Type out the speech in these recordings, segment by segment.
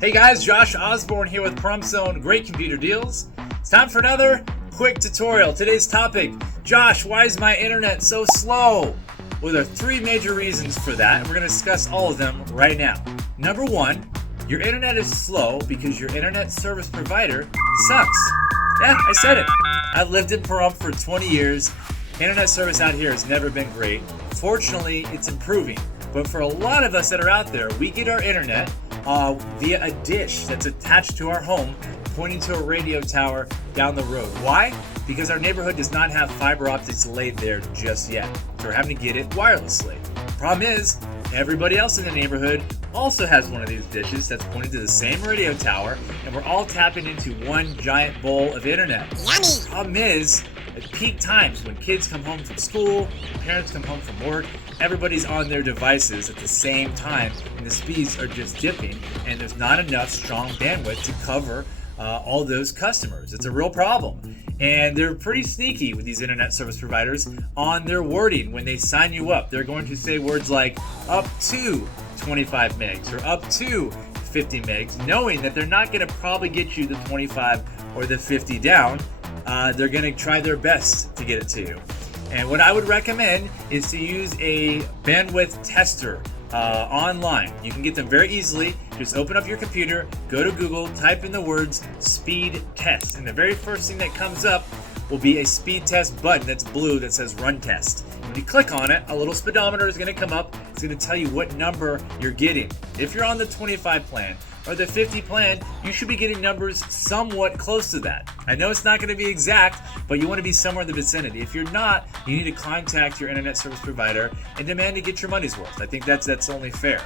Hey guys, Josh Osborne here with Pahrump Zone Great Computer Deals. It's time for another quick tutorial. Today's topic, Josh, why is my internet so slow? Well, there are three major reasons for that, and we're going to discuss all of them right now. Number one, your internet is slow because your internet service provider sucks. Yeah, I said it. I've lived in Pahrump for 20 years. Internet service out here has never been great. Fortunately, it's improving. But for a lot of us that are out there, we get our internet via a dish that's attached to our home, pointing to a radio tower down the road. Why? Because our neighborhood does not have fiber optics laid there just yet. So we're having to get it wirelessly. Problem is, everybody else in the neighborhood also has one of these dishes that's pointed to the same radio tower, and we're all tapping into one giant bowl of internet. Yummy! Problem is, at peak times when kids come home from school, parents come home from work, everybody's on their devices at the same time, and the speeds are just dipping, and there's not enough strong bandwidth to cover all those customers. It's a real problem. And they're pretty sneaky with these internet service providers on their wording. When they sign you up, they're going to say words like up to 25 megs or up to 50 megs, knowing that they're not going to probably get you the 25 or the 50 down. They're going to try their best to get it to you. And what I would recommend is to use a bandwidth tester online. You can get them very easily. Just open up your computer, go to Google, type in the words speed test, and the very first thing that comes up will be a speed test button that's blue that says run test. When you click on it, a little speedometer is going to come up. It's going to tell you what number you're getting. If you're on the 25 plan or the 50 plan, you should be getting numbers somewhat close to that. I know it's not going to be exact, but you want to be somewhere in the vicinity. If you're not, you need to contact your internet service provider and demand to get your money's worth. I think that's only fair.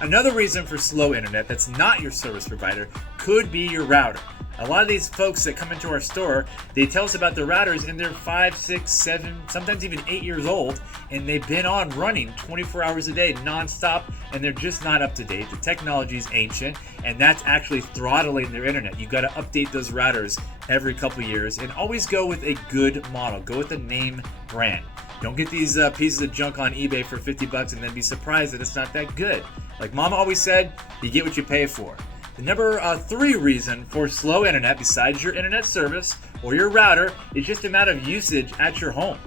Another reason for slow internet that's not your service provider could be your router. A lot of these folks that come into our store, they tell us about their routers and they're 5, 6, 7, sometimes even 8 years old, and they've been on running 24 hours a day nonstop, and they're just not up to date. The technology is ancient, and that's actually throttling their internet. You've got to update those routers every couple years, and always go with a good model. Go with a name brand. Don't get these pieces of junk on eBay for $50 and then be surprised that it's not that good. Like Mama always said, you get what you pay for. The number 3 reason for slow internet, besides your internet service or your router, is just the amount of usage at your home.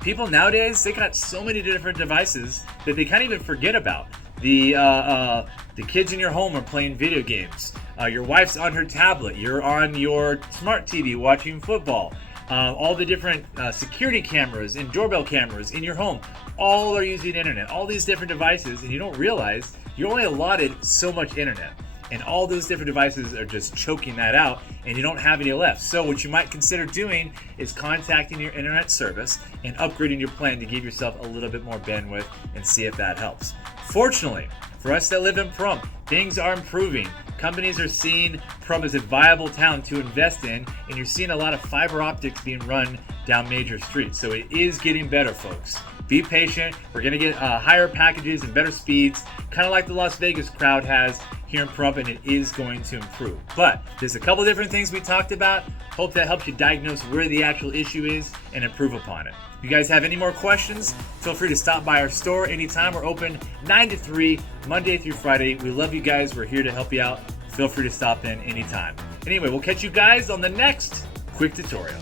People nowadays, they got so many different devices that they can't even forget about. The kids in your home are playing video games. Your wife's on her tablet. You're on your smart TV watching football. All the different security cameras and doorbell cameras in your home, all are using internet. All these different devices, and you don't realize you're only allotted so much internet. And all those different devices are just choking that out, and you don't have any left. So what you might consider doing is contacting your internet service and upgrading your plan to give yourself a little bit more bandwidth and see if that helps. Fortunately, for us that live in Pahrump, things are improving. Companies are seeing Pahrump as a viable town to invest in, and you're seeing a lot of fiber optics being run down major streets. So it is getting better, folks. Be patient. We're going to get higher packages and better speeds, kind of like the Las Vegas crowd has here in Pahrump, and it is going to improve. But there's a couple different things we talked about. Hope that helps you diagnose where the actual issue is and improve upon it. If you guys have any more questions, feel free to stop by our store anytime. We're open 9 to 3, Monday through Friday. We love you guys. We're here to help you out. Feel free to stop in anytime. Anyway, we'll catch you guys on the next quick tutorial.